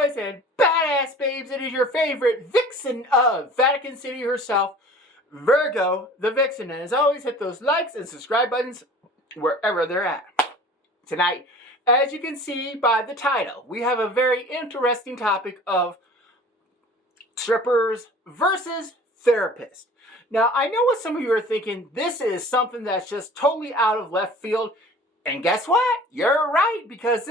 boys and badass babes, it is your favorite vixen of Vatican City herself, Virgo the Vixen. And as always, hit those likes and subscribe buttons wherever they're at. Tonight, as you can see by the title, we have a very interesting topic of strippers versus therapists. Now, I know what some of you are thinking. This is something that's just totally out of left field. And guess what? You're right, because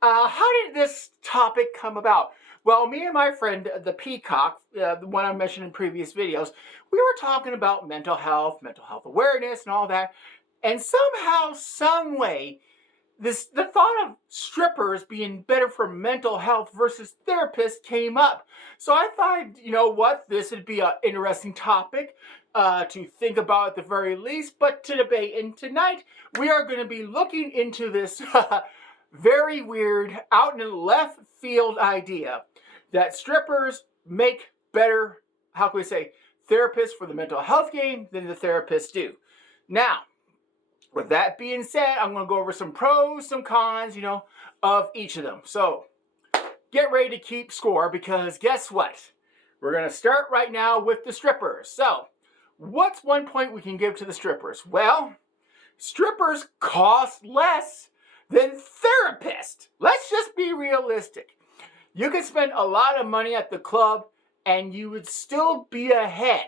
how did this topic come about? Well, me and my friend, the Peacock, the one I mentioned in previous videos, we were talking about mental health awareness, and all that. And somehow, some way, the thought of strippers being better for mental health versus therapists came up. So I thought, you know what, this would be an interesting topic to think about at the very least, but to debate. And tonight, we are going to be looking into this very weird, out in left field idea that strippers make better, how can we say, therapists for the mental health game than the therapists do. Now, with that being said, I'm going to go over some pros, some cons, of each of them. So, get ready to keep score, because guess what? We're going to start right now with the strippers. So, what's one point we can give to the strippers? Well, strippers cost less than therapists. Let's just be realistic. You could spend a lot of money at the club and you would still be ahead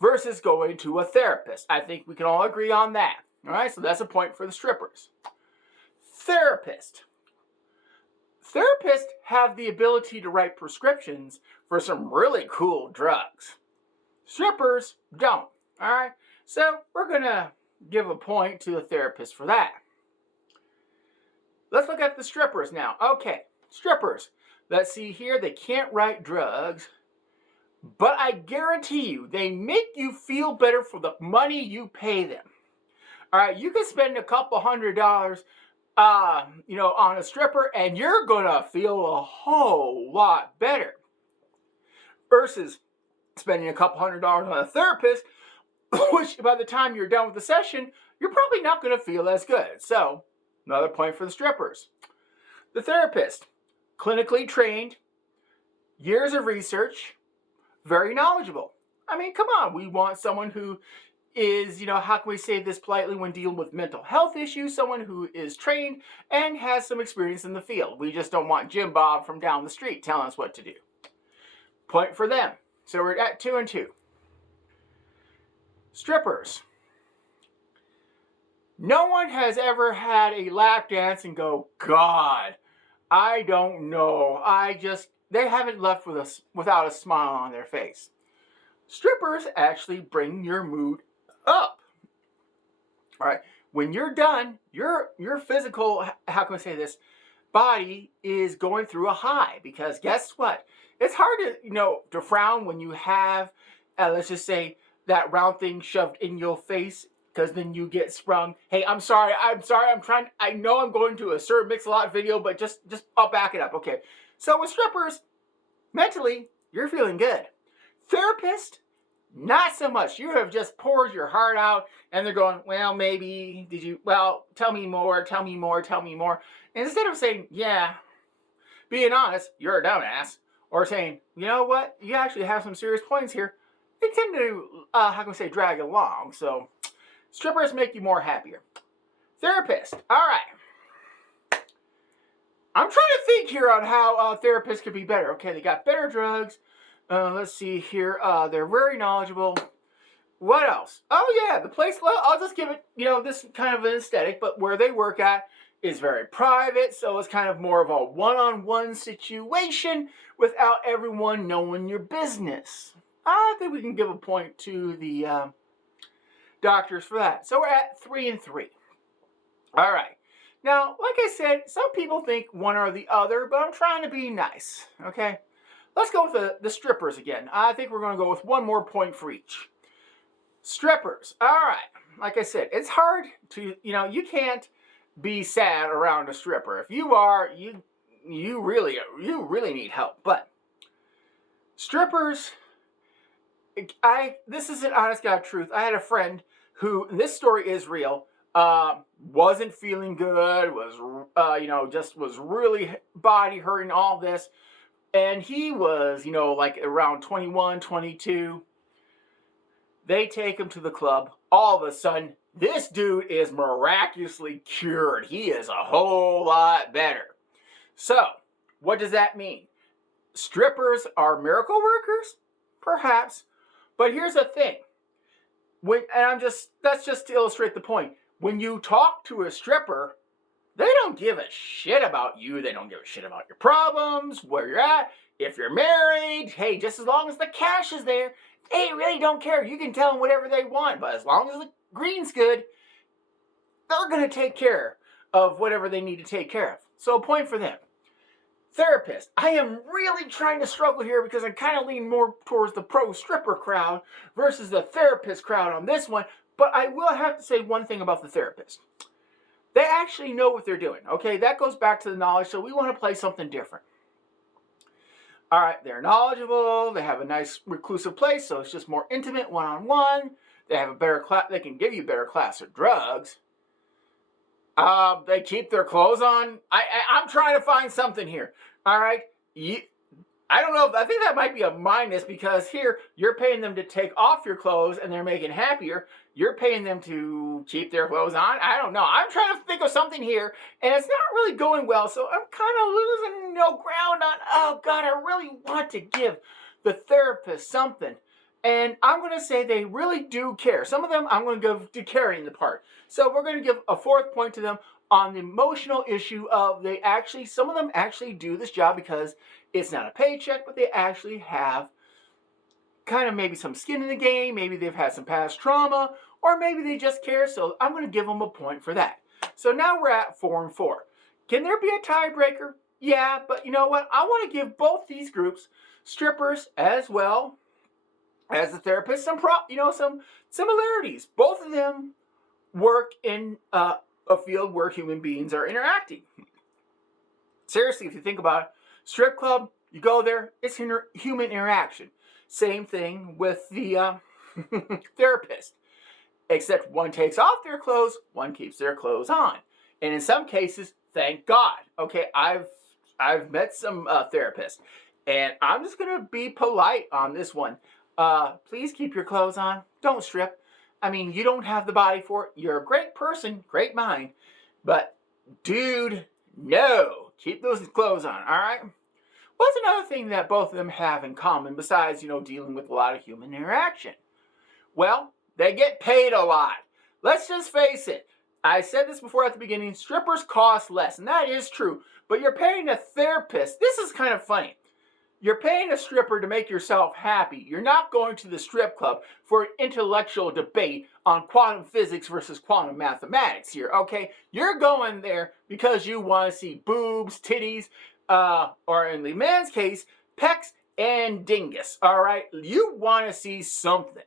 versus going to a therapist. I think we can all agree on that. All right, so that's a point for the strippers. Therapists have the ability to write prescriptions for some really cool drugs. Strippers don't. All right, so we're going to give a point to the therapist for that. Let's look at the strippers now. Okay, strippers. Let's see here. They can't write drugs, but I guarantee you, they make you feel better for the money you pay them. All right, you can spend a couple $100, on a stripper, and you're gonna feel a whole lot better versus spending a couple $100 on a therapist, which by the time you're done with the session, you're probably not gonna feel as good. So, another point for the strippers. The therapist, clinically trained, years of research, very knowledgeable. I mean, come on, we want someone who is, how can we say this politely when dealing with mental health issues, someone who is trained and has some experience in the field. We just don't want Jim Bob from down the street telling us what to do. Point for them. So we're at 2 and 2. Strippers. No one has ever had a lap dance and go, God, I don't know. They haven't left with us without a smile on their face. Strippers actually bring your mood up. All right. When you're done, your physical, how can I say this, body is going through a high, because guess what? It's hard to frown when you have, let's just say, that round thing shoved in your face, because then you get sprung. Hey, I'm sorry, I know I'm going to a Sir Mix-a-Lot video, but just I'll back it up. Okay. So with strippers, mentally, you're feeling good. Therapist, not so much. You have just poured your heart out, and they're going, well, maybe, tell me more. And instead of saying, yeah, being honest, you're a dumbass, or saying, you know what, you actually have some serious points here, they tend to, drag along. So, strippers make you more happier. Therapist, all right. I'm trying to think here on how therapists could be better. Okay, they got better drugs. Let's see here. They're very knowledgeable. What else? Oh, yeah, the place, well, I'll just give it, this kind of an aesthetic, but where they work at is very private, so it's kind of more of a one-on-one situation without everyone knowing your business. I think we can give a point to the doctors for that. So we're at 3 and 3. All right. Now, like I said, some people think one or the other, but I'm trying to be nice, okay? Let's go with the strippers again. I think we're going to go with one more point for each. Strippers. All right. Like I said, it's hard to, you can't be sad around a stripper. If you are, you really need help. But strippers, this is an honest God truth. I had a friend who, and this story is real, Wasn't feeling good, was, just was really body hurting, all this. And he was, like around 21, 22. They take him to the club. All of a sudden, this dude is miraculously cured. He is a whole lot better. So, what does that mean? Strippers are miracle workers? Perhaps. But here's the thing. That's just to illustrate the point. When you talk to a stripper, they don't give a shit about you. They don't give a shit about your problems, where you're at, if you're married. Hey, just as long as the cash is there, they really don't care. You can tell them whatever they want, but as long as the green's good, they're going to take care of whatever they need to take care of. So a point for them. Therapist. I am really trying to struggle here because I kind of lean more towards the pro stripper crowd versus the therapist crowd on this one. But I will have to say one thing about the therapist. They actually know what they're doing. Okay, that goes back to the knowledge. So we want to play something different. All right, they're knowledgeable. They have a nice reclusive place, so it's just more intimate, one-on-one. They have a better class. They can give you a better class of drugs. They keep their clothes on. I'm trying to find something here. All right, I don't know. I think that might be a minus because here you're paying them to take off your clothes and they're making happier. You're paying them to keep their clothes on. I don't know. I'm trying to think of something here and it's not really going well. So I'm kind of losing ground on, oh God, I really want to give the therapist something. And I'm going to say they really do care. Some of them I'm going to give to carrying the part. So we're going to give a fourth point to them on the emotional issue of some of them actually do this job because it's not a paycheck, but they actually have kind of maybe some skin in the game. Maybe they've had some past trauma, or maybe they just care. So I'm going to give them a point for that. So now we're at 4 and 4. Can there be a tiebreaker? Yeah, but you know what? I want to give both these groups, strippers as well as the therapists, some similarities. Both of them work in a field where human beings are interacting. Seriously, if you think about it, strip club, you go there, it's human interaction. Same thing with the therapist, except one takes off their clothes, one keeps their clothes on. And in some cases, thank God. Okay, I've met some therapists, and I'm just going to be polite on this one. Please keep your clothes on. Don't strip. I mean, you don't have the body for it. You're a great person, great mind. But, dude, no. Keep those clothes on, all right? What's another thing that both of them have in common besides, dealing with a lot of human interaction? Well, they get paid a lot. Let's just face it. I said this before at the beginning. Strippers cost less, and that is true. But you're paying a therapist. This is kind of funny. You're paying a stripper to make yourself happy. You're not going to the strip club for an intellectual debate on quantum physics versus quantum mathematics here, okay? You're going there because you want to see boobs, titties, or in the man's case, pecs and dingus, all right? You want to see something,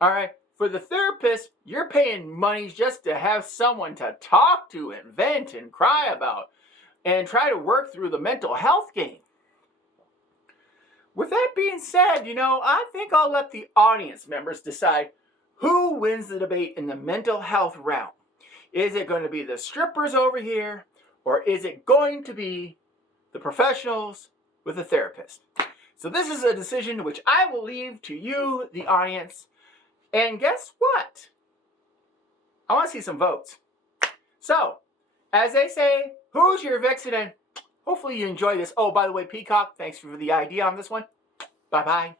all right? For the therapist, you're paying money just to have someone to talk to and vent and cry about and try to work through the mental health game. With that being said, I think I'll let the audience members decide who wins the debate in the mental health realm. Is it going to be the strippers over here, or is it going to be the professionals with the therapist? So this is a decision which I will leave to you, the audience. And guess what? I want to see some votes. So, as they say, who's your vixen? And hopefully you enjoy this. Oh, by the way, Peacock, thanks for the idea on this one. Bye-bye.